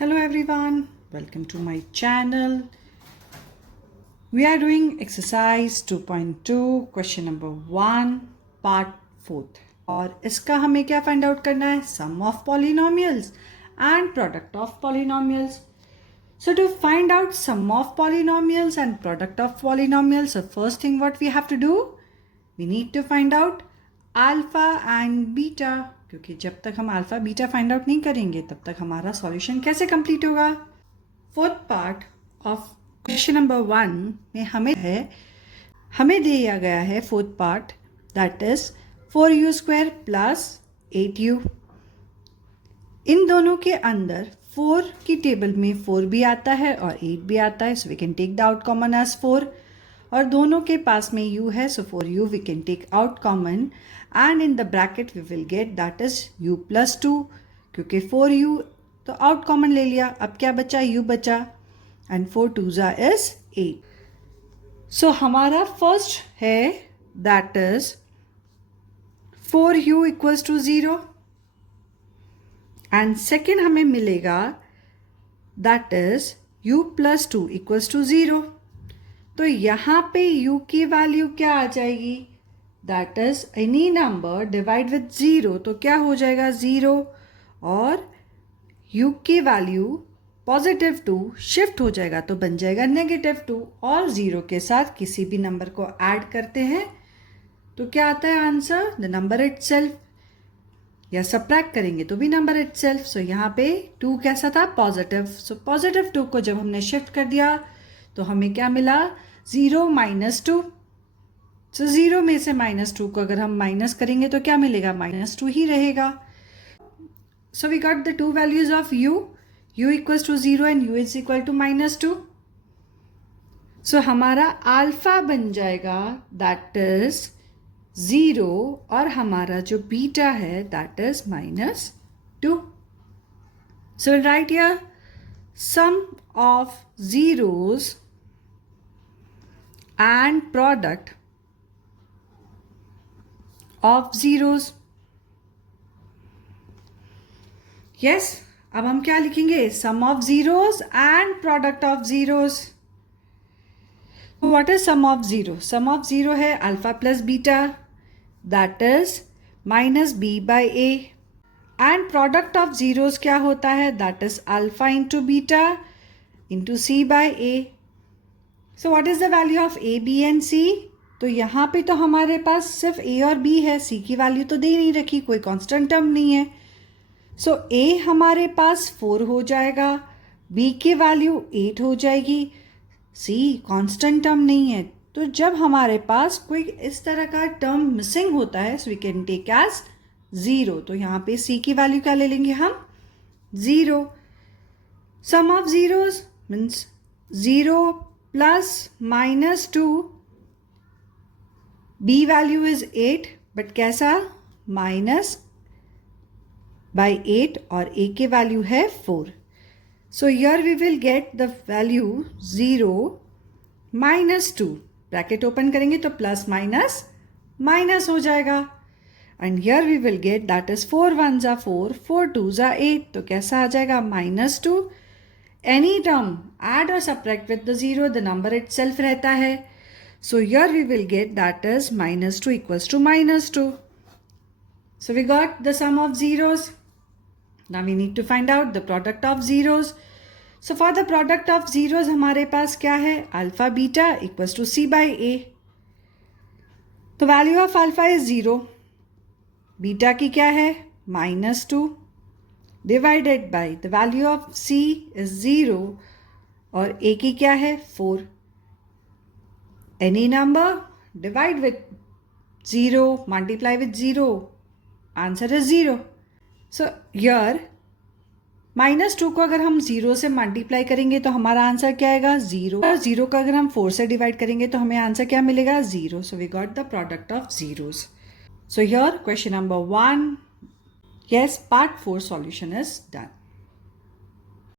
Hello everyone, welcome to my channel. We are doing exercise 2.2 question number 1 part 4th और इसका हमें क्या find out करना है? Sum of polynomials and product of polynomials. So to find out sum of polynomials and product of polynomials, the first thing what we have to do, we need to find out alpha and beta. क्योंकि जब तक हम alpha beta find out नहीं करेंगे तब तक हमारा solution कैसे कंप्लीट होगा. Fourth part of question number 1 में हमें दिया गया है fourth part, that is 4u² plus 8u. इन दोनों के अंदर 4 की टेबल में 4 भी आता है और 8 भी आता है, so we can take the out common as 4. और दोनों के पास में u है, so 4u we can take out common and in the bracket we will get that is u plus 2. क्योंकि 4u तो आउट कॉमन ले लिया, अब क्या बचा? u बचा and 4 2s is 8. so हमारा फर्स्ट है that is 4u equals to 0 and second हमें मिलेगा that is u plus 2 equals to 0. तो यहाँ पे u की वैल्यू क्या आ जाएगी? That is any number divide with 0. तो क्या हो जाएगा? 0. और u की वैल्यू +2 शिफ्ट हो जाएगा तो बन जाएगा -2. और 0 के साथ किसी भी नंबर को ऐड करते हैं तो क्या आता है आंसर? The number itself. या सब्ट्रैक्ट करेंगे तो भी नंबर इटसेल्फ. सो यहाँ पे 2 कैसा था? पॉजिटिव. सो +2 को जब हमने शिफ्ट कर दिया तो हमें क्या मिला? 0 - 2. सो 0 में से -2 को अगर हम माइनस करेंगे तो क्या मिलेगा? -2 ही रहेगा. So we got the two values of u equals to 0 and u is equal to -2. So हमारा अल्फा बन जाएगा दैट इज 0 और हमारा जो बीटा है that is -2. So will write here sum of zeros and product of zeros. yes, अब हम क्या लिखेंगे? sum of zeros and product of zeros. what is sum of zero? sum of zero है alpha plus beta that is -b/a and product of zeros क्या होता है? that is alpha into beta into c/a. so what is the value of a, b and c? तो यहाँ पे तो हमारे पास सिर्फ a और b है, c की वैल्यू तो दे नहीं रखी, कोई कांस्टेंट टर्म नहीं है. सो a हमारे पास 4 हो जाएगा, b की वैल्यू 8 हो जाएगी, c कांस्टेंट टर्म नहीं है. तो जब हमारे पास कोई इस तरह का टर्म मिसिंग होता है so we can take as 0. तो यहाँ पे c की वैल्यू क्या ले लेंगे हम? 0. Sum of zeros means 0 plus -2. b value is 8 but कैसा? -/8 और a की वैल्यू है 4. So here we will get the value 0 -2. Bracket open करेंगे तो प्लस माइनस हो जाएगा and here we will get that is 4 1s are 4, 4 2s are 8. तो कैसा आ जाएगा? -2. एनी टर्म एड और subtract with the 0 the number itself रहता है. So here we will get that is -2 equals to -2. So we got the sum of zeros. Now we need to find out the product of zeros. So for the product of zeros हमारे पास क्या है? alpha beta equals to c/a. तो value of alpha is 0. beta की क्या है? -2 divided by the value of c is 0 और a की क्या है? 4. Any number divide with 0, multiply with 0, answer is 0. So here -2 को अगर हम 0 से मल्टीप्लाई करेंगे तो हमारा आंसर क्या आएगा? 0. और 0 को अगर हम 4 से डिवाइड करेंगे तो हमें आंसर क्या मिलेगा? 0. So we got the product of zeros. So here question number 1, yes, part 4 solution is done.